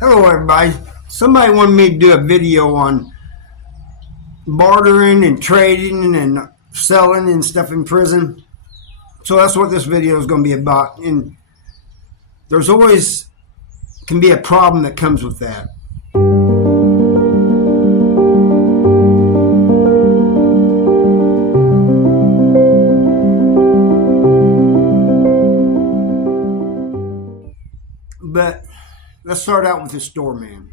Hello everybody. Somebody wanted me to do a video on bartering and trading and selling and stuff in prison. So that's what this video is going to be about. And there's always can be a problem that comes with that. But let's start out with the store man.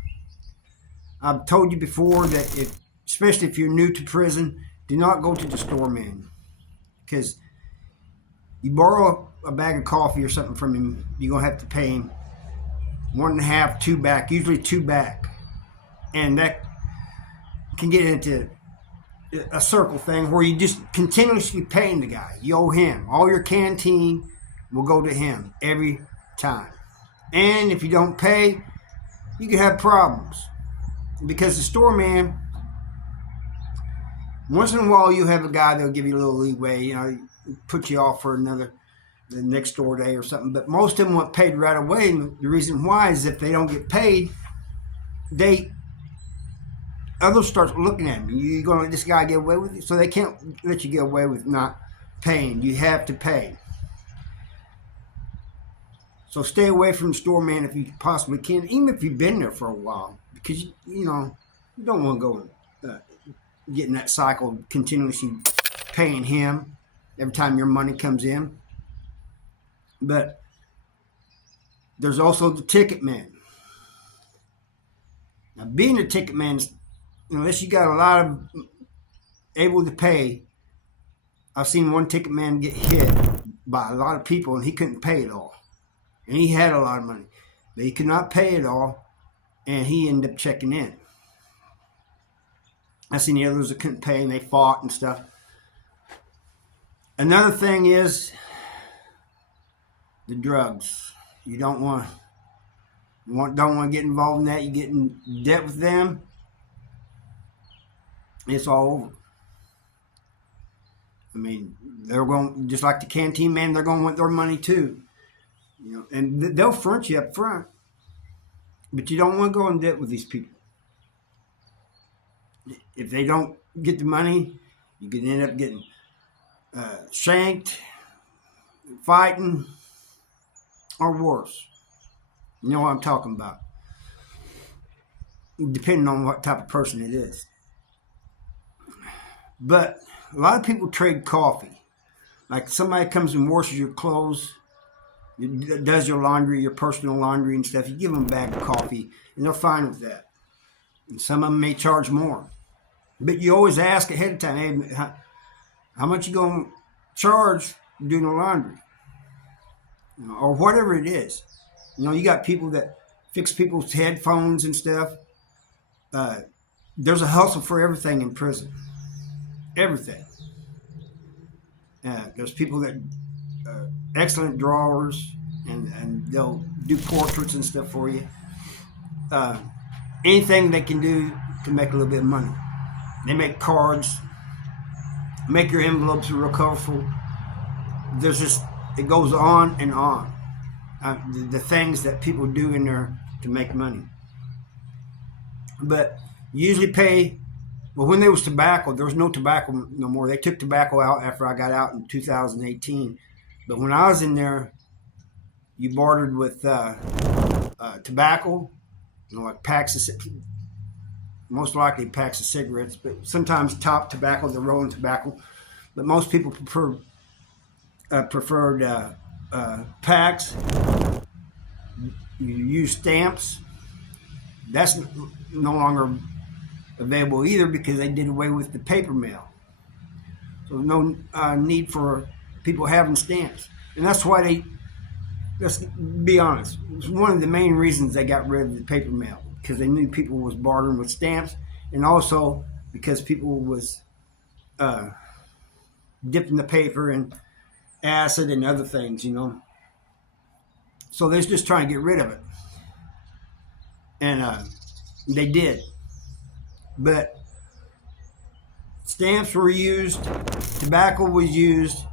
I've told you before that especially if you're new to prison, do not go to the store man, because you borrow a bag of coffee or something from him, you're gonna have to pay him 1.5, 2 back, usually 2 back, and that can get into a circle thing where you just continuously paying the guy. You owe him. All your canteen will go to him every time. And if you don't pay, you can have problems. Because the store man, once in a while you have a guy that'll give you a little leeway, put you off for the next door day or something. But most of them want paid right away. And the reason why is if they don't get paid, others start looking at me. You're going to let this guy get away with it? So they can't let you get away with not paying. You have to pay. So stay away from the store man if you possibly can, even if you've been there for a while, because you don't want to go get in that cycle, continuously paying him every time your money comes in. But there's also the ticket man. Now, being a ticket man, unless you got a lot of able to pay, I've seen one ticket man get hit by a lot of people and he couldn't pay it all. And he had a lot of money, but he could not pay it all, and he ended up checking in. I've seen the others that couldn't pay, and they fought and stuff. Another thing is the drugs. You don't want to get involved in that. You get in debt with them, it's all over. I mean, they're going, just like the canteen man, they're going to want their money too. And they'll front you up front, but you don't want to go in debt with these people. If they don't get the money, you can end up getting shanked, fighting, or worse. You know what I'm talking about, depending on what type of person it is. But a lot of people trade coffee. Like somebody comes and washes your clothes, does your laundry, your personal laundry and stuff. You give them a bag of coffee, and they're fine with that. And some of them may charge more. But you always ask ahead of time, hey, how much you going to charge doing the laundry? Or whatever it is. You got people that fix people's headphones and stuff. There's a hustle for everything in prison. Everything. There's people that excellent drawers, and they'll do portraits and stuff for you. Anything they can do to make a little bit of money. They make cards, make your envelopes real colorful. It goes on and on. The things that people do in there to make money. But you usually pay. Well, when there was tobacco, there was no tobacco no more. They took tobacco out after I got out in 2018. But when I was in there, you bartered with tobacco, like packs of, most likely packs of cigarettes, but sometimes top tobacco, the rolling tobacco. But most people preferred packs. You use stamps. That's no longer available either because they did away with the paper mail. So no need for people having stamps. And that's why let's be honest, it's one of the main reasons they got rid of the paper mail, because they knew people was bartering with stamps, and also because people was dipping the paper in acid and other things, So they're just trying to get rid of it. And they did. But stamps were used, tobacco was used,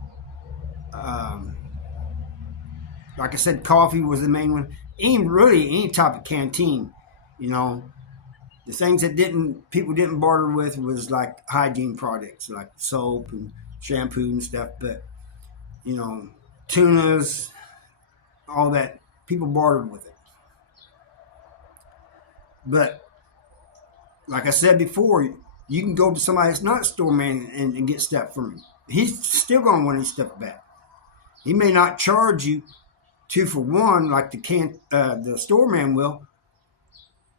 like I said, coffee was the main one. Any type of canteen You know, the things that people didn't barter with was like hygiene products, like soap and shampoo and stuff. But you know, tunas, all that, people bartered with it. But like I said before, you can go to somebody that's not a store man and get stuff from him. He's still going to want his stuff back. He may not charge you 2 for 1 like the store man will,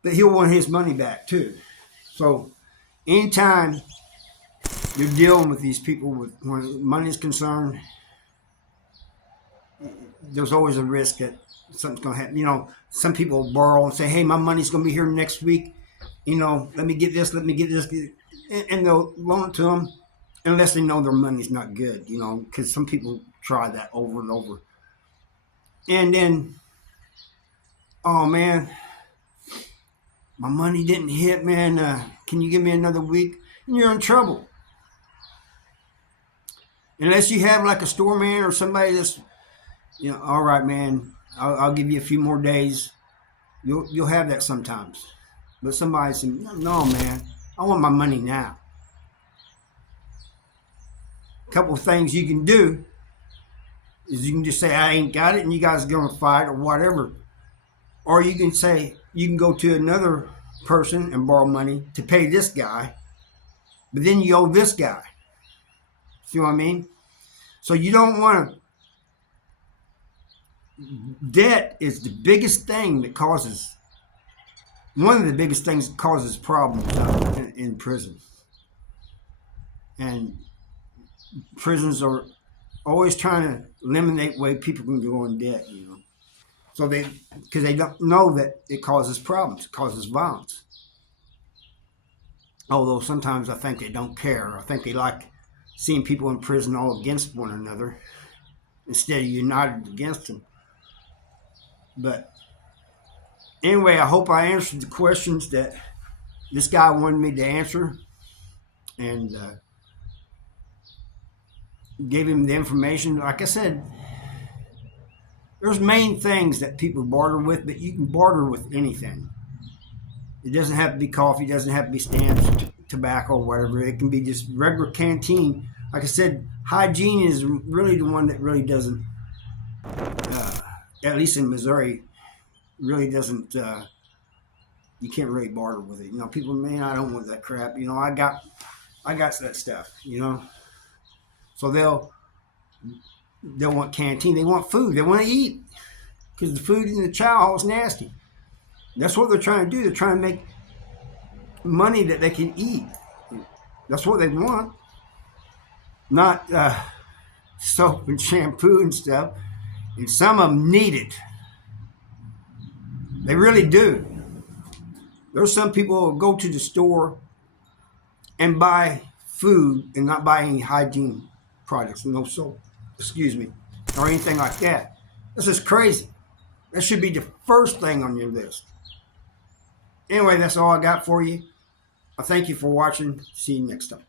but he'll want his money back too. So anytime you're dealing with these people when money is concerned, there's always a risk that something's going to happen. You know, some people borrow and say, hey, my money's going to be here next week. You know, let me get this, and they'll loan it to them unless they know their money's not good, you know, because some people try that over and over. And then, oh man, my money didn't hit, man. Can you give me another week? And you're in trouble. Unless you have like a store man or somebody that's, you know, all right, man, I'll give you a few more days. You'll have that sometimes. But somebody said, no, man, I want my money now. A couple of things you can do is you can just say, I ain't got it, and you guys are going to fight or whatever. Or you can say, you can go to another person and borrow money to pay this guy, but then you owe this guy. See what I mean? So you don't want to. Debt is the biggest thing that causes, one of the biggest things that causes problems in prison. And prisons are always trying to eliminate way people can go in debt, you know. So because they don't know that it causes problems, it causes violence. Although sometimes I think they don't care. I think they like seeing people in prison all against one another instead of united against them. But anyway, I hope I answered the questions that this guy wanted me to answer, and gave him the information. Like I said, there's main things that people barter with, but you can barter with anything. It doesn't have to be coffee, it doesn't have to be stamps, tobacco, or whatever. It can be just regular canteen. Like I said, hygiene is really the one that really doesn't, at least in Missouri, really doesn't, you can't really barter with it. You know, people, man, I don't want that crap. You know, I got that stuff, you know. So they'll want canteen. They want food. They want to eat because the food in the chow hall is nasty. That's what they're trying to do. They're trying to make money that they can eat. That's what they want. Not soap and shampoo and stuff. And some of them need it. They really do. There's some people who will go to the store and buy food and not buy any hygiene products, no soap, or anything like that. This is crazy. That should be the first thing on your list. Anyway, that's all I got for you. I thank you for watching. See you next time.